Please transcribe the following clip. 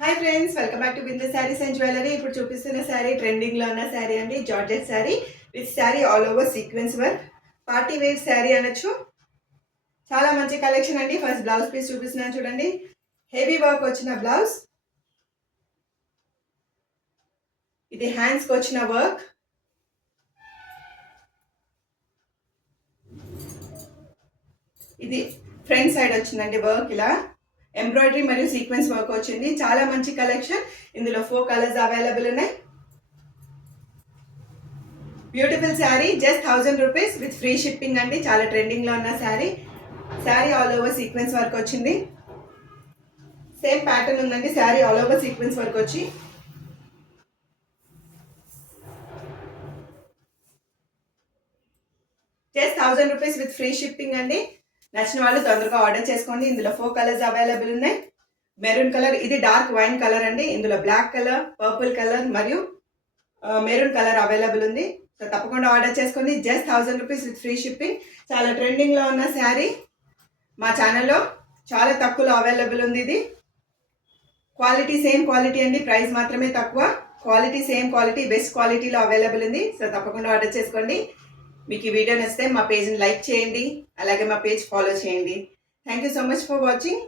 Hi friends, welcome back to Bindu saris and jewellery. ఇప్పుడు చూపిస్తున్న శారీ ట్రెండింగ్లో ఉన్న శారీ అండి. Georgette sari with sari all over sequence work. Party wear sari అనొచ్చు. చాలా మంచి కలెక్షన్ అండి. ఫస్ట్ బ్లౌజ్ పీస్ చూపిస్తున్నాను చూడండి. హెవీ వర్క్ వచ్చిన బ్లౌజ్. ఇది హ్యాండ్స్కి వచ్చిన వర్క్. ఇది ఫ్రంట్ సైడ్ వచ్చిందండి వర్క్. ఇలా ఎంబ్రాయిడరీ మరియు సీక్వెన్స్ వర్క్ వచ్చింది. చాలా మంచి కలెక్షన్. ఇందులో 4 కలర్స్ అవైలబుల్ ఉన్నాయి. Beautiful sari, just 1000 rupees with free shipping అండి. చాలా ట్రెండింగ్లో ఉన్న sari. Sari all over sequence work వచ్చింది. సేమ్ ప్యాటర్న్ ఉందండి. Sari all over sequence work వచ్చి just 1000 rupees with free shipping అండి. నచ్చిన వాళ్ళు తొందరగా ఆర్డర్ చేసుకోండి. ఇందులో 4 కలర్స్ అవైలబుల్ ఉన్నాయి. మెరూన్ కలర్, ఇది డార్క్ వైన్ కలర్ అండి. ఇందులో బ్లాక్ కలర్, పర్పుల్ కలర్ మరియు మెరూన్ కలర్ అవైలబుల్ ఉంది. సో తప్పకుండా ఆర్డర్ చేసుకోండి. Just 1000 rupees with free shipping. చాలా ట్రెండింగ్లో ఉన్న శారీ. మా ఛానల్లో చాలా తక్కువలో అవైలబుల్ ఉంది. ఇది క్వాలిటీ సేమ్ క్వాలిటీ అండి. ప్రైస్ మాత్రమే తక్కువ. క్వాలిటీ సేమ్ క్వాలిటీ, బెస్ట్ క్వాలిటీలో అవైలబుల్ ఉంది. సో తప్పకుండా ఆర్డర్ చేసుకోండి. మీకు ఈ వీడియో నచ్చితే మా పేజ్ని లైక్ చేయండి, అలాగే మా పేజ్ ఫాలో చేయండి. Thank you so much for watching.